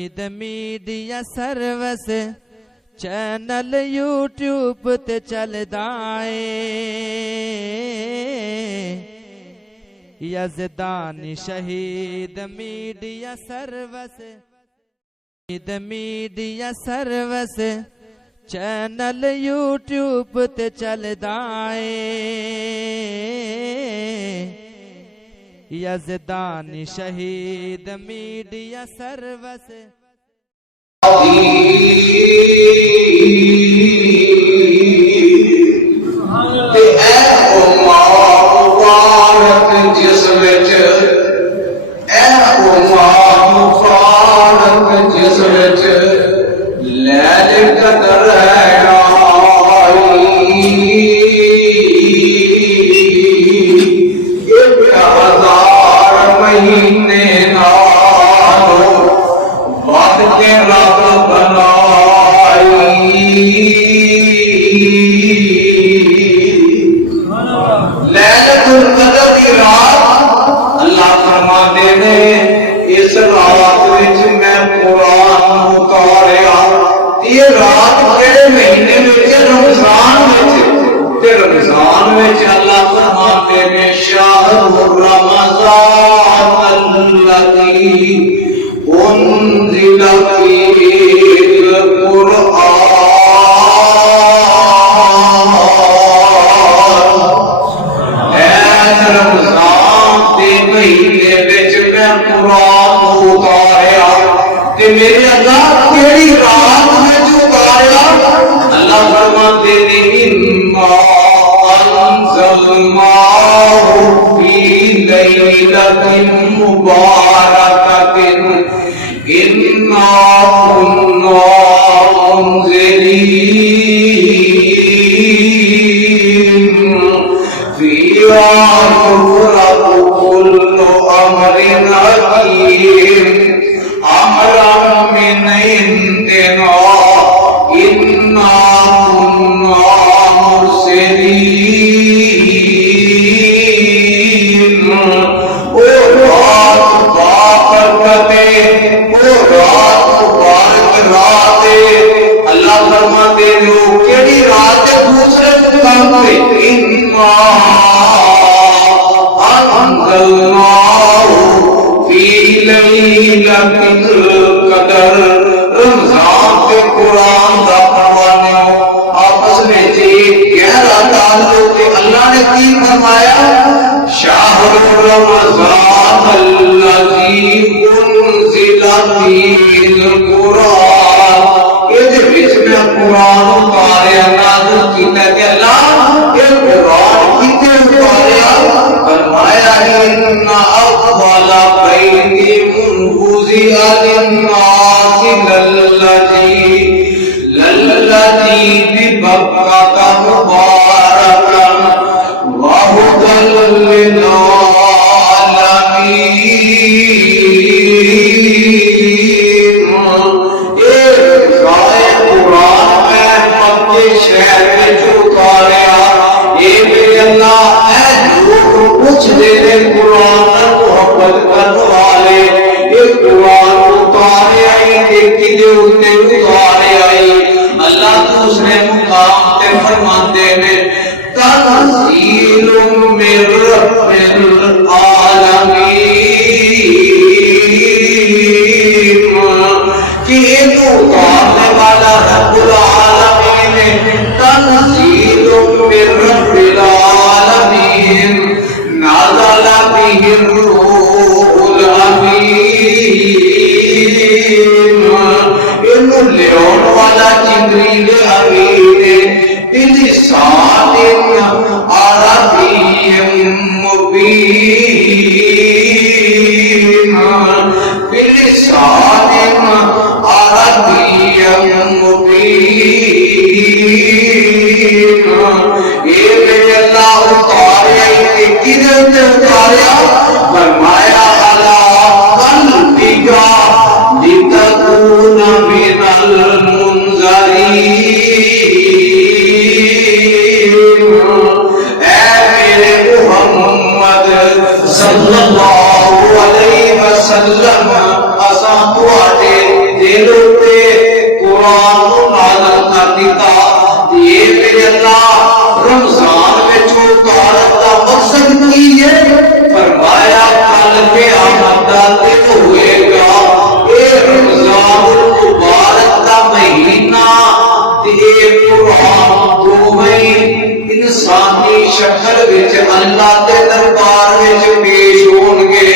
میڈیا سروس چینل یوٹیوب تے چلدا اے یزدانی شہید میڈیا سروس چینل یوٹیوب تے چلدا اے یزدانی شہید میڈیا سروس صلی اللہ علیہ وسلم اساں تواڈے دل اتے قرآن کو نازل کر دیتا. یہ میرے اللہ رمضان میں عبادت کا مقصد کی ہے. فرمایا کل قیامت کا دن ہوئے گا، اے رمضان المبارک کا مہینہ تے قرآن دونوں انسانی شکل وچ اللہ دے دربار وچ پیش ہون گے.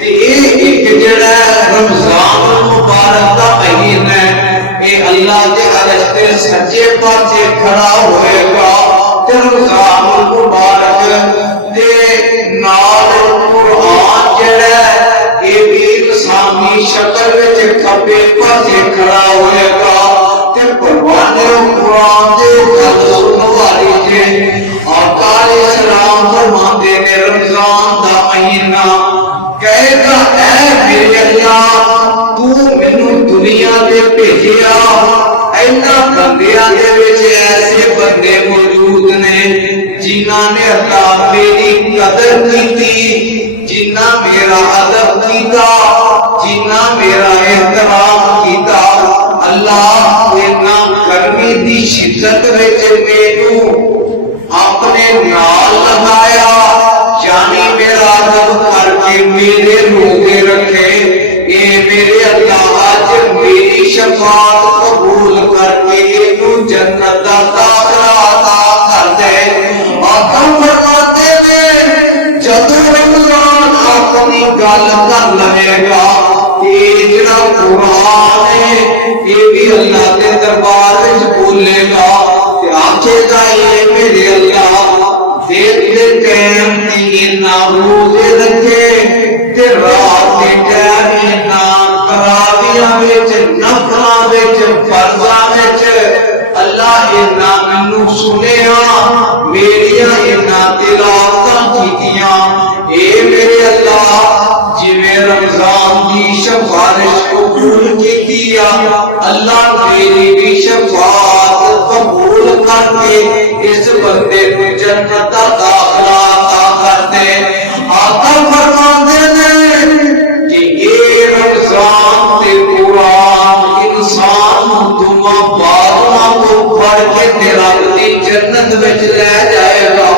تے ایک جڑا رمضان المبارک کا مہینہ ہے، اے اللہ دے عرش دے سجے پاسے کھڑا ہوئے گا. تے رمضان المبارک دے نال قرآن جڑا اے بھی انسانی شکل وچ کھبے پاسے کھڑا ہوئے گا. تے قرآن دے گل سنن والی جے آقا علیہ السلام فرماندے نے رمضان دا مہینہ کہے گا اے میرے اللہ تو مینوں دنیا تے بھیجیا، اینا بندیاں دے وچ ایسے بندے موجود نے جنہاں نے اللہ میری قدر کیتی، جنہاں میرا ادب کیتا، جنہاں میرا احترام کیتا. اللہ اینا گرمی دی شدت وچ مینوں اپنے نال لگایا، یعنی میرا ادب کر کے میرے روزے رکھے. اے میرے اللہ اج میری شفاعت قبول کر کے اینو جنت دا داخلہ عطا کر دے. آقا فرماتے نے جدوں رمضان اپنی گل کر لے گا، یہ جڑا قرآن ہے یہ بھی اللہ کے دربار وچ بولے گا. آنکھے گا یہ میرے اللہ دیکھتے ٹائم اینا روزے رکھے تے رات کے ٹائم اینا تراویحاں وچ نفلاں وچ فرضاں وچ اللہ اینا مینوں سنیا، میریاں اینا تلاوتاں کیتیاں. اے میرے اللہ جویں رمضان دی سفارش قبول کیتی اللہ میری بھی شفاعت قبول کر کے اس بندے کو جنت دا داخلہ عطا کر دے. آقا فرماندے نے کہ یہ رمضان تے قرآن انسان دعا باراں کو پڑھ کے تیرا دی جنت وچ لے جائے گا.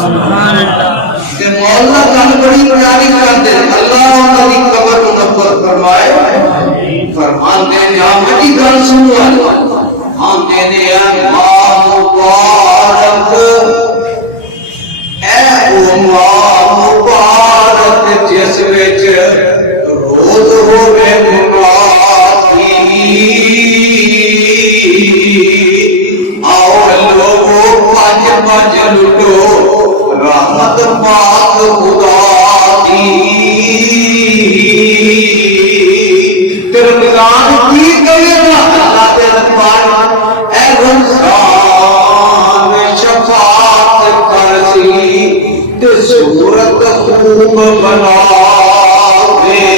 سبحان اللہ. تے مولا گل بڑی پیاری کر دے، اللہ انہاں دی قبر منور فرمائے. فرماندے نے آمدی گل سنو، آمدے نے ماہ مبارک، اے او ماہ مبارک جس وچ روز ہوے منادی. آؤ لوگو پج پج لٹو رحمت پاک خدا دی. رمضان کی کہے گا اللہ کے دربار اے رمضان شفاعت کرسی تے صورت خوب بنا دے.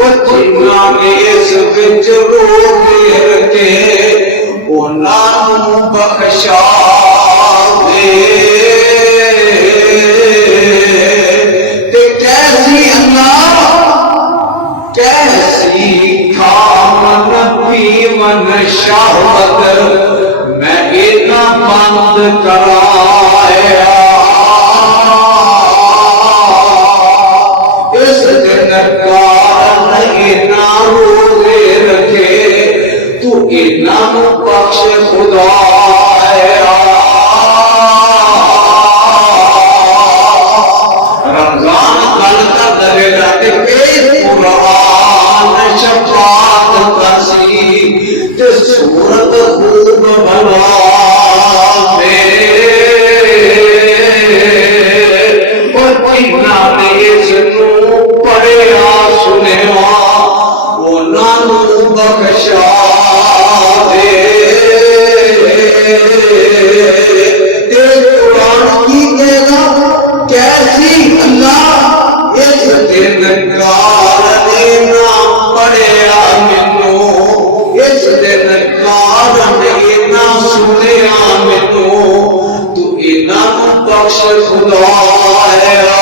او جنہاں نے اس وچ روزے رکھے انہاں نوں بخشا دے. کیسی کھامن پیمن شہوت میں اینا بند کرایا. اس جنتکار اینا روزے رکھے تو اینا بخش خدایا. رمضان گل کر دے گا کہ قرآن شفاعت کرسی تے صورت خوب بنا دے. اور جنہاں نے اس نوں پڑھیا سنیا انہاں نوں بخشا دے. تے قرآن کی کہنا کیسی اللہ اس دن کار دینا پڑیا مینوں، اس دن کار دینا سنیا مینوں، تو انہاں بخش خدایا.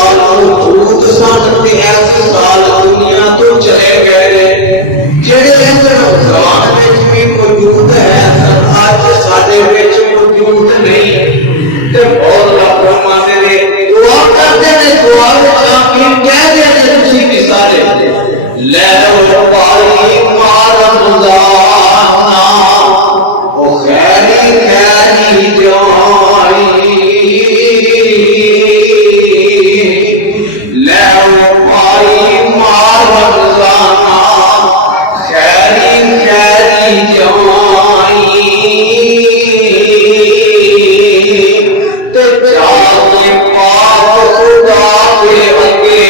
سال موجود سن تے ایسے سال دنیا تو چلے گئے جڑے رمضان وچ بھی موجود ہے اج ساڈے وچ موجود نہیں تے مولا فرماتے نے دعا کرتے نے دعا وچ آمین کہہ دے تسی بھی سارے لے او پائی مار رمضان او خیری خیری جائی لے او پائی مار رمضان خیری خیری جائی تے جانے پاک خدا کے اگے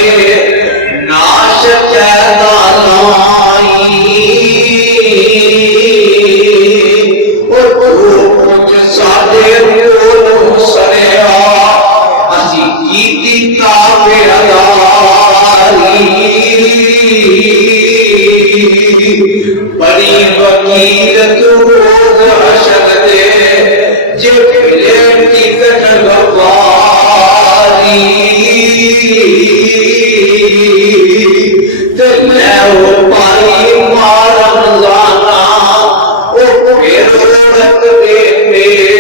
ناش پیدا لائی اور کچھ ساڈے کولوں سریا اسی کیتی تابعداری بڑی وکیلت روز حشر دے جے ملے ٹکٹ گواری تے لے او پائی مار رمضان او پھر رکھ دے میرے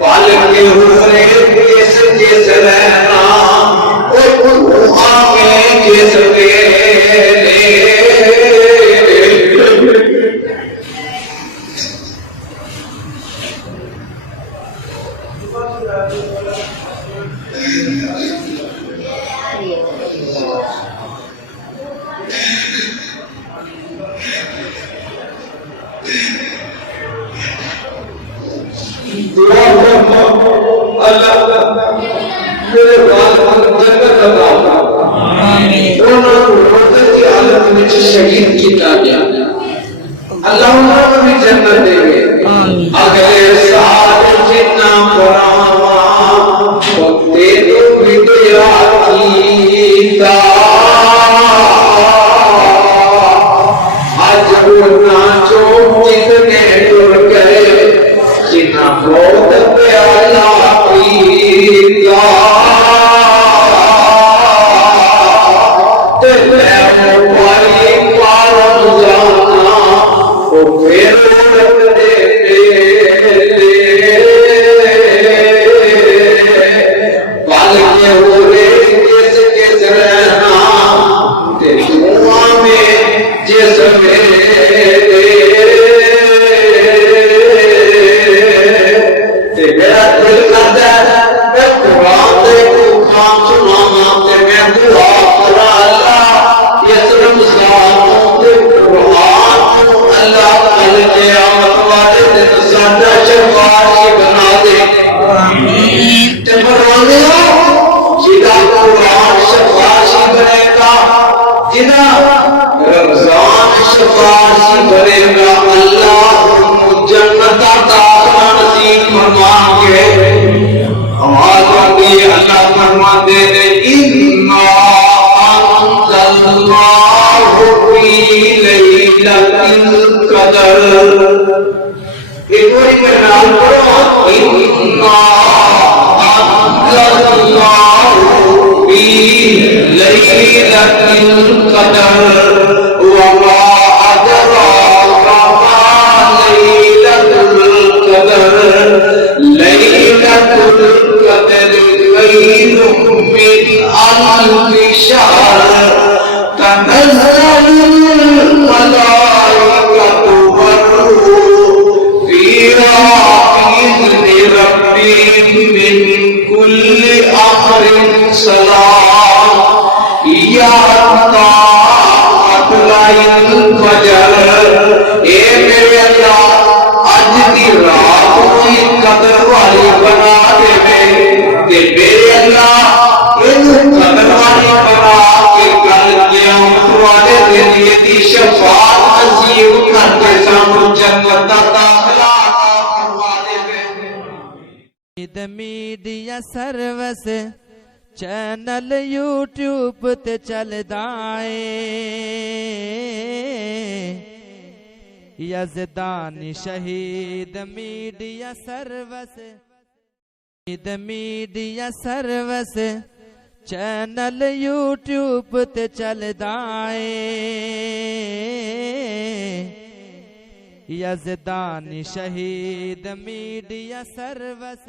پال کے ہوئے کس کس رہنا او آگے کس میرے دعا کرنا اللہ میرے والد جنت عطا آمین انہاں کو روزے کی حالت وچ شہید کیتا گیا اللہ انہاں کو بھی جنت دے گے اگلے سال جتنا پراواں وقتے تو بدیا کیتا اج انہاں چو جتنے ٹر گئے جنا بہت پیالا پیتا تے میں پائی پار رمضان او پھر رکھ دے میرے پال کے ہوئے کس کس رہنا تے دعا میں جس میرے میرا دل کرتا ہے میں قرآن دے خام سنانا تے میں دعا کرا اللہ اس رمضان دے قرآن کو اللہ کل قیامت والے دن ساڈا شفاعی بنا دے تے فرمانے جدا قرآن شفاعی بنے گا جدا رمضان شفاعی بنے گا اللہ جنت داخلہ نصیب فرما کے آواز آتی ہے اللہ فرماتے ہیں اِنَّا أَنزَلْنَاهُ فِي لَيْلَةِ الْقَدْرِ ایک بار میں نام پڑھو اِنَّا أَنزَلْنَاهُ فِي لَيْلَةِ الْقَدْرِ وَمَا أَدْرَاكَ مَا لَيْلَةُ الْقَدْرِ لَيْلَةُ الْقَدْرِ خَيْرٌ مِّنْ أَلْفِ شَهْرٍ تَنَزَّلُ الْمَلَائِكَةُ وَالرُّوحُ فِيهَا بِإِذْنِ رَبِّهِم مِّن كُلِّ أَمْرٍ سَلَامٌ هِيَ حَتَّىٰ مَطْلَعِ الْفَجْرِ اے میرے اللہ اج دی رات کوئی قدر والی بنا دے تے میرے اللہ اینو قدر والی بنا کے کل قیامت والے دن دی شفاعت نصیب کر کے سانو جنت دا داخلہ عطا فرما دے میڈیا سروس چینل یوٹیوب تے چلدا اے یزدانی شہید میڈیا سروس میڈیا سروس چینل یوٹیوب تے چلدا اے یزدانی شہید میڈیا سروس